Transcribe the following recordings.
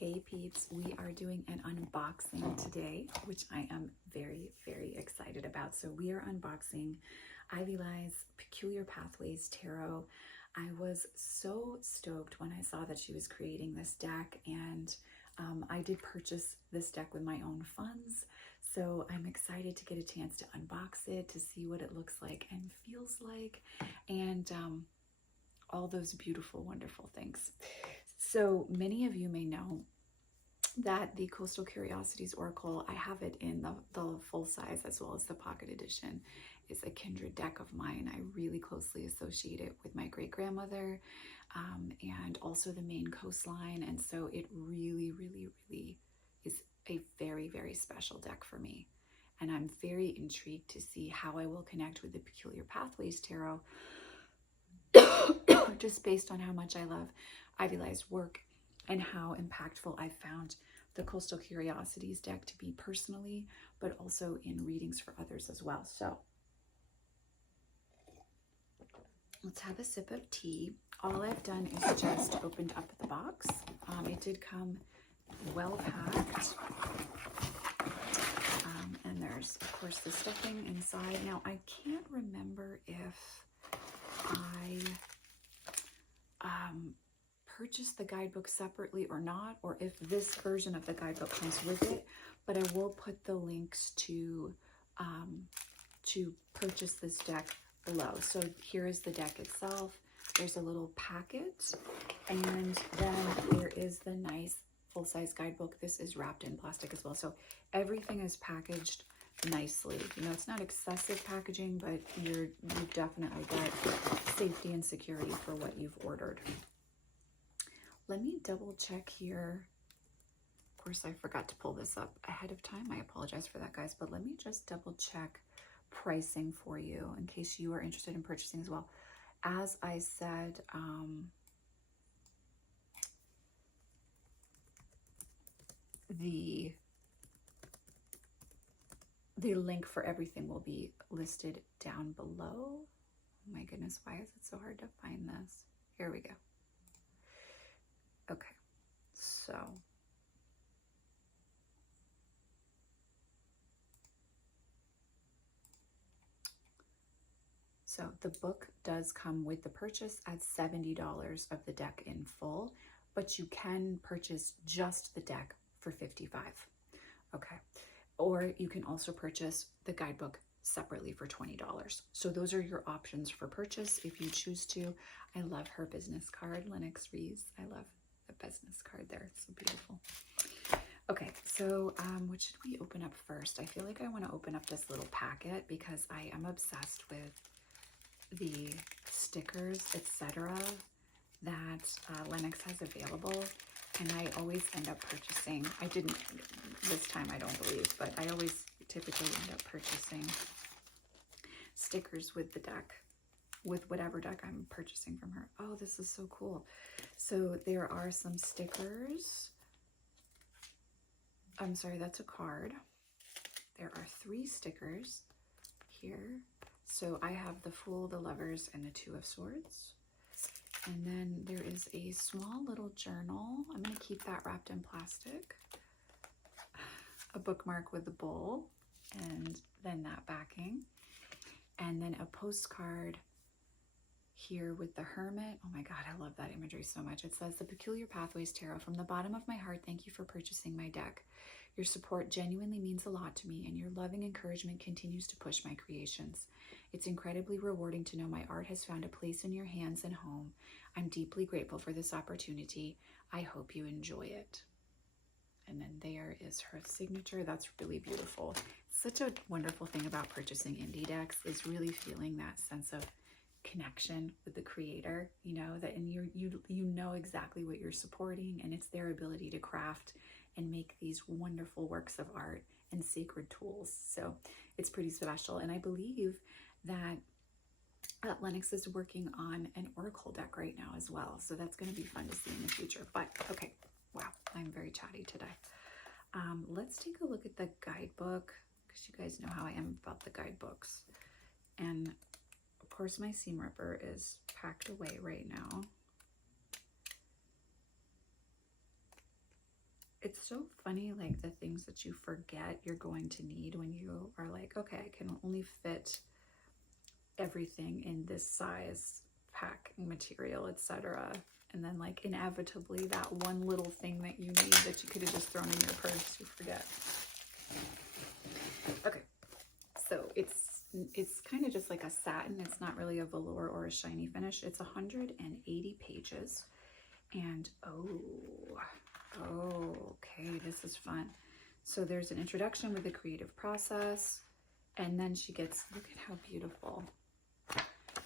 Hey peeps, we are doing an unboxing today, which I am very, very excited about. So we are unboxing Ivy Lie's Peculiar Pathways Tarot. I was so stoked when I saw that she was creating this deck, and I did purchase this deck with my own funds. So I'm excited to get a chance to unbox it, to see what it looks like and feels like, and all those beautiful, wonderful things. So many of you may know that the Coastal Curiosities Oracle, I have it in the full size as well as the pocket edition, is a kindred deck of mine. I really closely associate it with my great-grandmother and also the Maine coastline. And so it really, really, really is a very, very special deck for me. And I'm very intrigued to see how I will connect with the Peculiar Pathways Tarot, just based on how much I love Ivy Lie's work and how impactful I found the Coastal Curiosities deck to be personally, but also in readings for others as well. So let's have a sip of tea. All I've done is just opened up the box. It did come well packed. And there's, of course, the stuffing inside. Now, I can't remember if I purchased the guidebook separately or not, or if this version of the guidebook comes with it, but I will put the links to purchase this deck below. So here is the deck itself. There's a little packet, and then there is the nice full-size guidebook. This is wrapped in plastic as well, so everything is packaged nicely. You know, it's not excessive packaging, but you've definitely got safety and security for what you've ordered. Let me double check here. Of course, I forgot to pull this up ahead of time. I apologize for that, guys, but let me just double check pricing for you in case you are interested in purchasing as well. As I said, the link for everything will be listed down below. Oh my goodness, why is it so hard to find this? Here we go. Okay, so the book does come with the purchase at $70 of the deck in full, but you can purchase just the deck for $55. Okay, or you can also purchase the guidebook separately for $20. So those are your options for purchase if you choose to. I love her business card, Lennox Reeves. I love the business card there. It's so beautiful. Okay, so what should we open up first? I feel like I want to open up this little packet because I am obsessed with the stickers, etc., that Lennox has available, and I always end up purchasing. I didn't this time, I don't believe, but I always typically end up purchasing stickers with the deck, with whatever deck I'm purchasing from her. Oh, this is so cool. So there are some stickers. I'm sorry, that's a card. There are 3 stickers here. So I have the Fool, the Lovers, and the 2 of Swords. And then there is a small little journal. I'm going to keep that wrapped in plastic. A bookmark with the bowl, and then that backing. And then a postcard here with the Hermit. Oh my God, I love that imagery so much. It says, "The Peculiar Pathways Tarot. From the bottom of my heart, thank you for purchasing my deck. Your support genuinely means a lot to me, and your loving encouragement continues to push my creations. It's incredibly rewarding to know my art has found a place in your hands and home. I'm deeply grateful for this opportunity. I hope you enjoy it." And then there is her signature. That's really beautiful. Such a wonderful thing about purchasing indie decks is really feeling that sense of connection with the creator, you know, that, and you know exactly what you're supporting, and it's their ability to craft and make these wonderful works of art and sacred tools. So it's pretty special. And I believe that Lennox is working on an oracle deck right now as well. So that's going to be fun to see in the future. But okay, wow, I'm very chatty today. Let's take a look at the guidebook, because you guys know how I am about the guidebooks. And of course, my seam ripper is packed away right now. It's so funny, like the things that you forget you're going to need when you are like, okay, I can only fit everything in this size, pack material, etc. And then like inevitably that one little thing that you need that you could have just thrown in your purse, you forget. Okay, so it's kind of just like a satin. It's not really a velour or a shiny finish. It's 180 pages. And okay, this is fun. So there's an introduction with the creative process, and then she gets, look at how beautiful.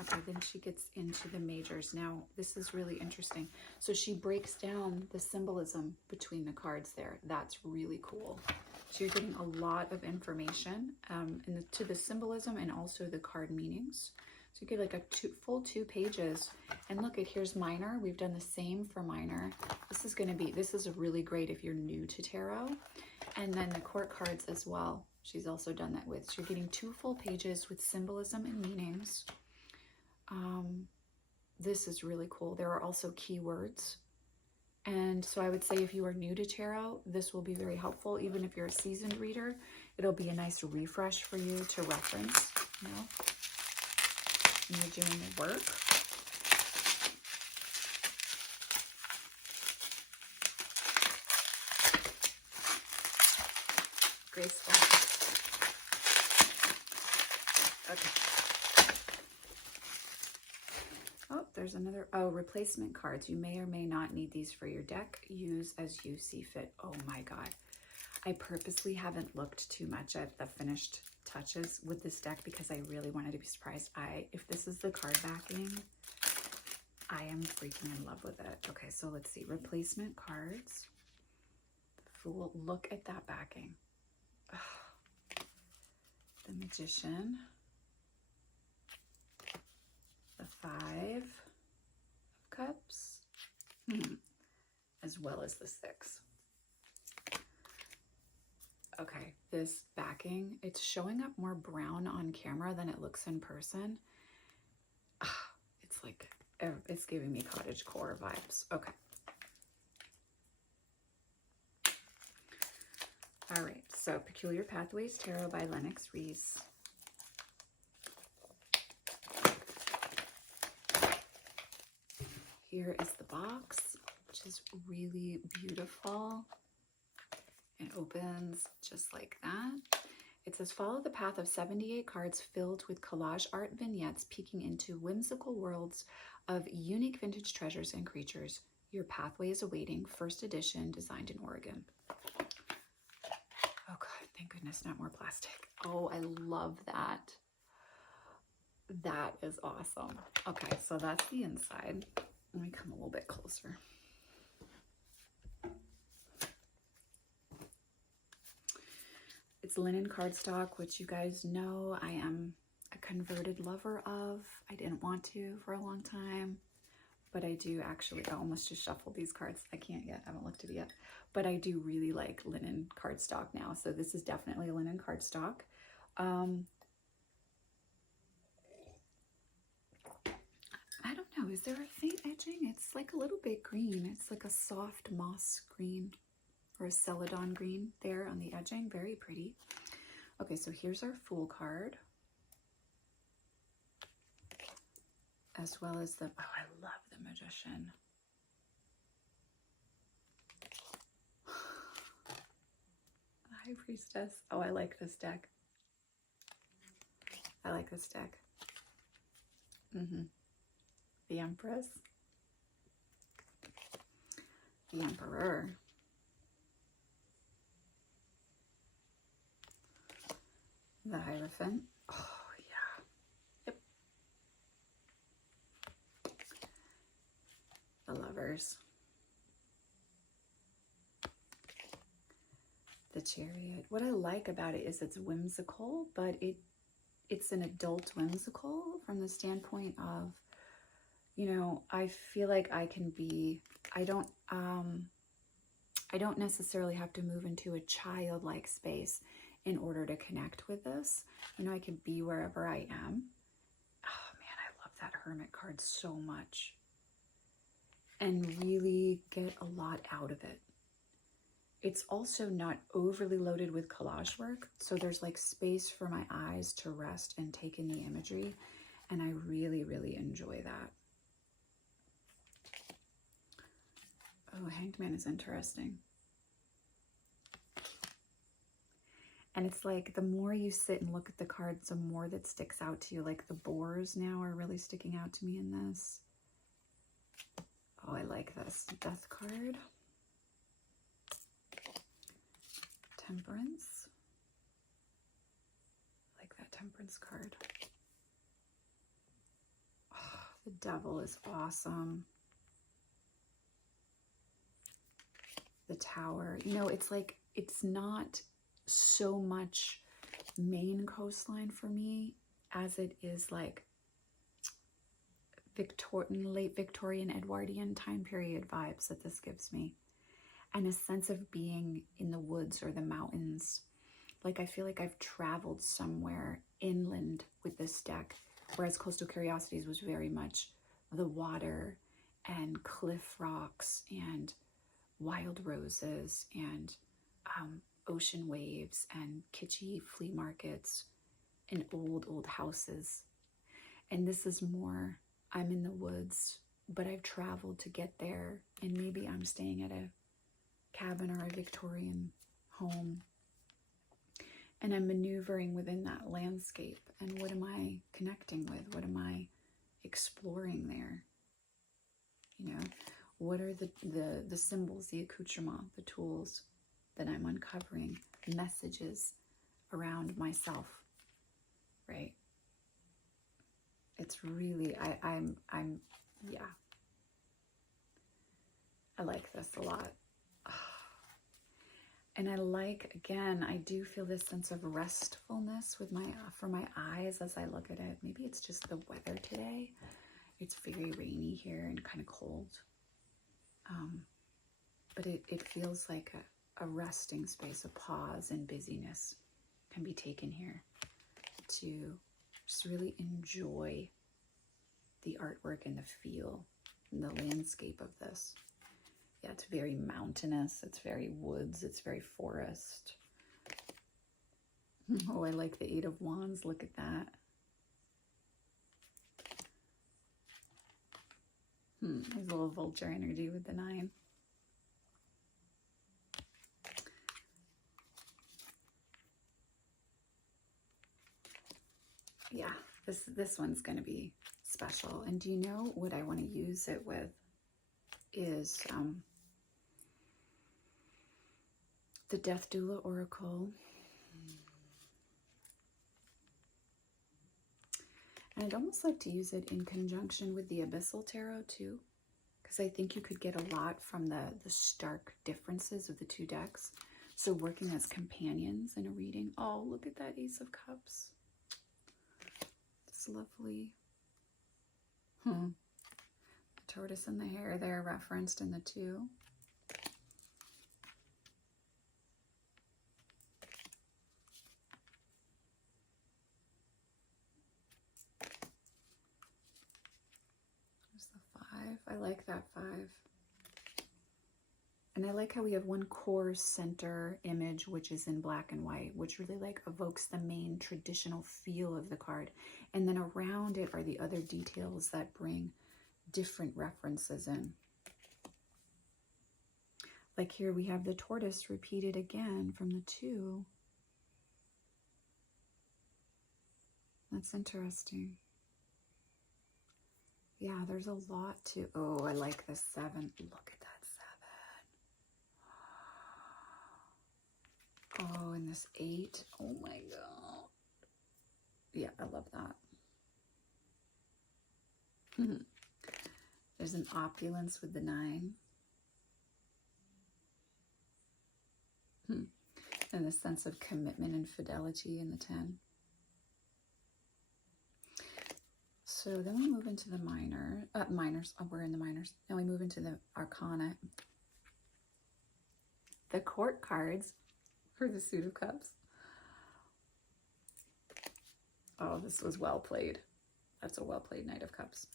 Okay, then she gets into the majors. Now, this is really interesting. So she breaks down the symbolism between the cards there. That's really cool. So you're getting a lot of information to the symbolism and also the card meanings. So you get like a full 2 pages. And look at, here's minor. We've done the same for minor. This is really great if you're new to tarot. And then the court cards as well. She's also done that with. So you're getting 2 full pages with symbolism and meanings. This is really cool. There are also keywords. And so I would say if you are new to tarot, this will be very helpful. Even if you're a seasoned reader, it'll be a nice refresh for you to reference, you know, when you're doing the work. Graceful. Okay. Oh, there's another, replacement cards. You may or may not need these for your deck. Use as you see fit. Oh my God. I purposely haven't looked too much at the finished touches with this deck because I really wanted to be surprised. If this is the card backing, I am freaking in love with it. Okay, so let's see. Replacement cards. The Fool. Look at that backing. Ugh. The Magician. The 5 of Cups, as well as the 6. Okay, this backing, it's showing up more brown on camera than it looks in person. It's like, it's giving me cottagecore vibes. Okay. All right, so Peculiar Pathways Tarot by Lennox Reese. Here is the box, which is really beautiful. It opens just like that. It says, follow the path of 78 cards filled with collage art vignettes peeking into whimsical worlds of unique vintage treasures and creatures. Your pathway is awaiting. First edition, designed in Oregon. Oh God, thank goodness, not more plastic. Oh, I love that. That is awesome. Okay, so that's the inside. Let me come a little bit closer. It's linen cardstock, which you guys know I am a converted lover of. I didn't want to for a long time, but I do actually. I almost just shuffled these cards. I can't yet. I haven't looked at it yet. But I do really like linen cardstock now. So this is definitely a linen cardstock. I don't know, is there a faint edging? It's like a little bit green. It's like a soft moss green or a celadon green there on the edging. Very pretty. Okay, so here's our Fool card. As well as the, oh, I love the Magician. High Priestess. Oh, I like this deck. I like this deck. The Empress, the Emperor, the Hierophant. Oh, yeah. Yep. The Lovers, the Chariot. What I like about it is it's whimsical, but it's an adult whimsical from the standpoint of, you know, I feel like I can be, I don't necessarily have to move into a childlike space in order to connect with this. You know, I can be wherever I am. Oh man, I love that Hermit card so much. And really get a lot out of it. it's also not overly loaded with collage work. So there's like space for my eyes to rest and take in the imagery. And I really, really enjoy that. Oh, Hanged Man is interesting. And it's like the more you sit and look at the cards, the more that sticks out to you. Like the boars now are really sticking out to me in this. Oh, I like this. Death card. Temperance. I like that Temperance card. Oh, the Devil is awesome. The Tower. You know, it's like, it's not so much Maine coastline for me as it is like late Victorian Edwardian time period vibes that this gives me, and a sense of being in the woods or the mountains. Like I feel like I've traveled somewhere inland with this deck, whereas Coastal Curiosities was very much the water and cliff rocks and wild roses and ocean waves and kitschy flea markets and old houses. And this is more, I'm in the woods, but I've traveled to get there, and maybe I'm staying at a cabin or a Victorian home, and I'm maneuvering within that landscape. And what am I connecting with? What am I exploring there? You know, what are the symbols, the accoutrement, the tools that I'm uncovering, messages around myself, right? It's really, yeah. I like this a lot. And I like, again, I do feel this sense of restfulness with for my eyes as I look at it. Maybe it's just the weather today. It's very rainy here and kind of cold. But it feels like a resting space, a pause and busyness can be taken here to just really enjoy the artwork and the feel and the landscape of this. Yeah, it's very mountainous, it's very woods, it's very forest. Oh, I like the Eight of Wands, look at that. There's a little vulture energy with the 9. Yeah, this one's going to be special. And do you know what I want to use it with is the Death Doula Oracle. And I'd almost like to use it in conjunction with the Abyssal Tarot too, because I think you could get a lot from the stark differences of the two decks. So working as companions in a reading. Oh, look at that Ace of Cups. It's lovely. The tortoise and the hare there referenced in the 2. There's the 5. I like that 5. And I like how we have one core center image, which is in black and white, which really like evokes the main traditional feel of the card. And then around it are the other details that bring different references in. Like here we have the tortoise repeated again from the 2. That's interesting. Yeah, there's a lot to, oh, I like the 7. Look at that 7. Oh, and this 8. Oh my God. Yeah, I love that. There's an opulence with the 9. And a sense of commitment and fidelity in the 10. So then we move into the minors. Oh, we're in the minors. Now we move into the arcana. The court cards for the Suit of Cups. Oh, this was well played. That's a well played Knight of Cups.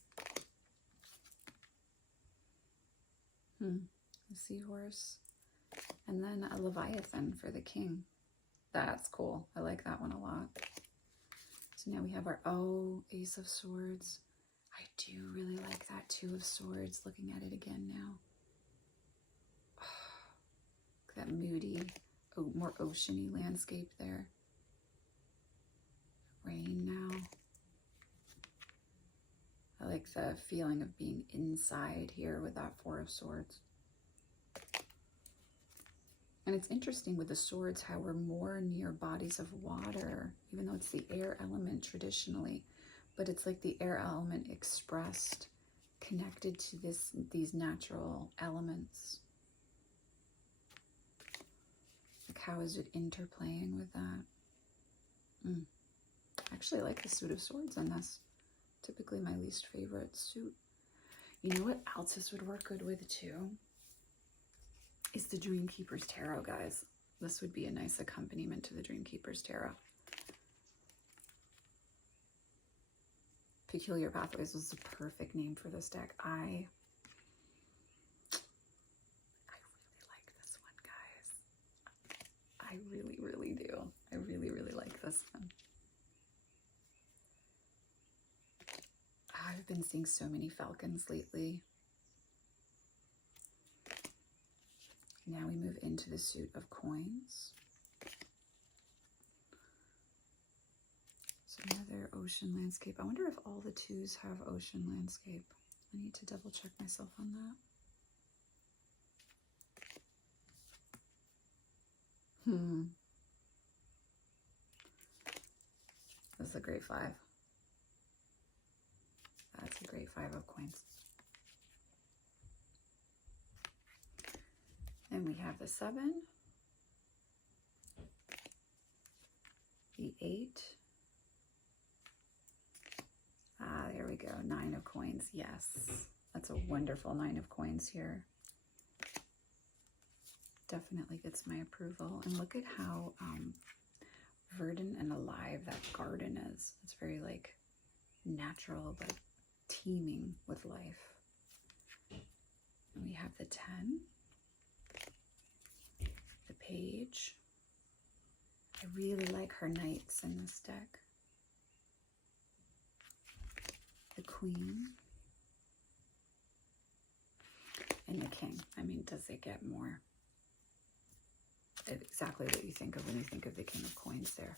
The seahorse And then a Leviathan for the king. That's cool. I like that one a lot. So now we have our, oh, Ace of Swords. I do really like that Two of Swords, looking at it again now. Oh, that moody, more oceany landscape there. Rain now. I like the feeling of being inside here with that Four of Swords. And it's interesting with the swords how we're more near bodies of water, even though it's the air element traditionally, but it's like the air element expressed, connected to these natural elements. Like how is it interplaying with that? I actually like the Suit of Swords on this. Typically my least favorite suit. You know what else this would work good with too? Is the Dreamkeeper's Tarot, guys. This would be a nice accompaniment to the Dreamkeeper's Tarot. Peculiar Pathways was the perfect name for this deck. I really like this one, guys. I really, really do. I really, really like this one. I've been seeing so many falcons lately. Now we move into the Suit of Coins. So another ocean landscape. I wonder if all the twos have ocean landscape. I need to double check myself on that. This is a great 5. That's a great 5 of coins. And we have the 7, the 8. There we go. 9 of coins. Yes, that's a wonderful 9 of coins here. Definitely gets my approval. And look at how verdant and alive that garden is. It's very like natural, but teeming with life. And we have the 10. The Page. I really like her knights in this deck. The Queen. And the King. I mean, does it get more? Exactly what you think of when you think of the King of Coins there.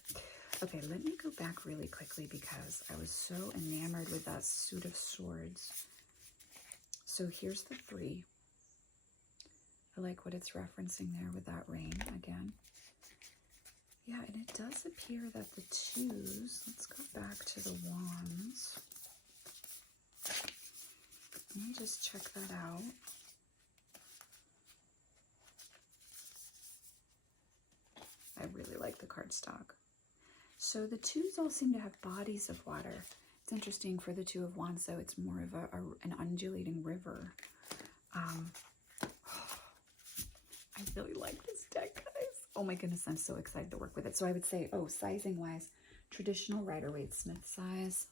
Okay, let me go back really quickly because I was so enamored with that Suit of Swords. So here's the 3. I like what it's referencing there with that rain again. Yeah, and it does appear that the 2s, let's go back to the Wands. Let me just check that out. I really like the cardstock. So the 2s all seem to have bodies of water. It's interesting for the 2 of Wands, though, it's more of an undulating river. I really like this deck, guys. Oh my goodness, I'm so excited to work with it. So I would say, oh, sizing-wise, traditional Rider-Waite Smith size.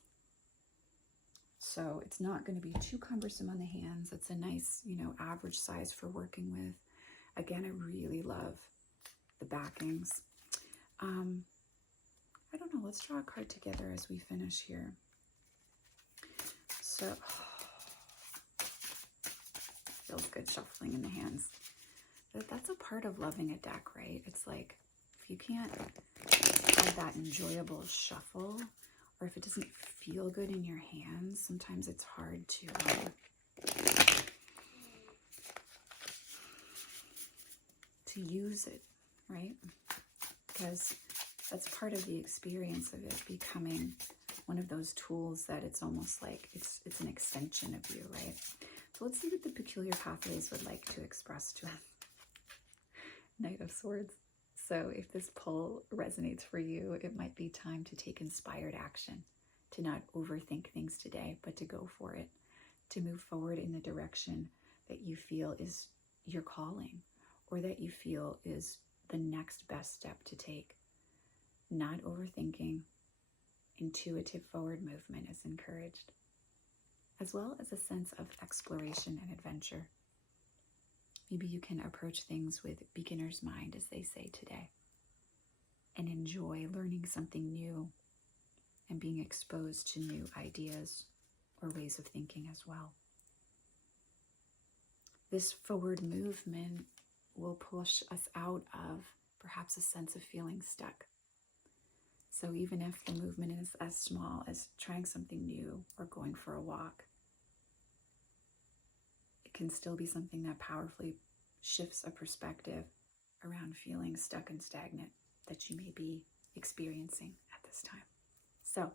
So it's not going to be too cumbersome on the hands. It's a nice, you know, average size for working with. Again, I really love the backings. I don't know. Let's draw a card together as we finish here. So, feels good shuffling in the hands. That's a part of loving a deck, right? It's like, if you can't have that enjoyable shuffle, or if it doesn't feel good in your hands, sometimes it's hard to use it, right? Because that's part of the experience of it becoming one of those tools that it's almost like it's an extension of you, right? So let's see what the Peculiar Pathways would like to express to us. Knight of Swords. So if this pull resonates for you, it might be time to take inspired action, to not overthink things today, but to go for it, to move forward in the direction that you feel is your calling, or that you feel is the next best step to take. Not overthinking, intuitive forward movement is encouraged, as well as a sense of exploration and adventure. Maybe you can approach things with beginner's mind, as they say today, and enjoy learning something new and being exposed to new ideas or ways of thinking as well. This forward movement will push us out of perhaps a sense of feeling stuck. So even if the movement is as small as trying something new or going for a walk, it can still be something that powerfully shifts a perspective around feeling stuck and stagnant that you may be experiencing at this time. So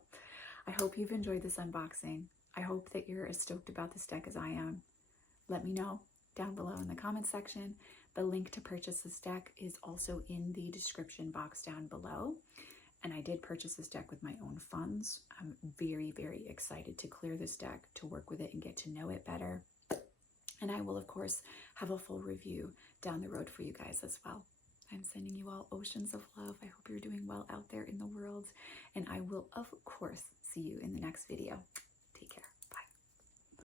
I hope you've enjoyed this unboxing. I hope that you're as stoked about this deck as I am. Let me know down below in the comments section. The link to purchase this deck is also in the description box down below. And I did purchase this deck with my own funds. I'm very, very excited to clear this deck, to work with it and get to know it better. And I will, of course, have a full review down the road for you guys as well. I'm sending you all oceans of love. I hope you're doing well out there in the world. And I will, of course, see you in the next video.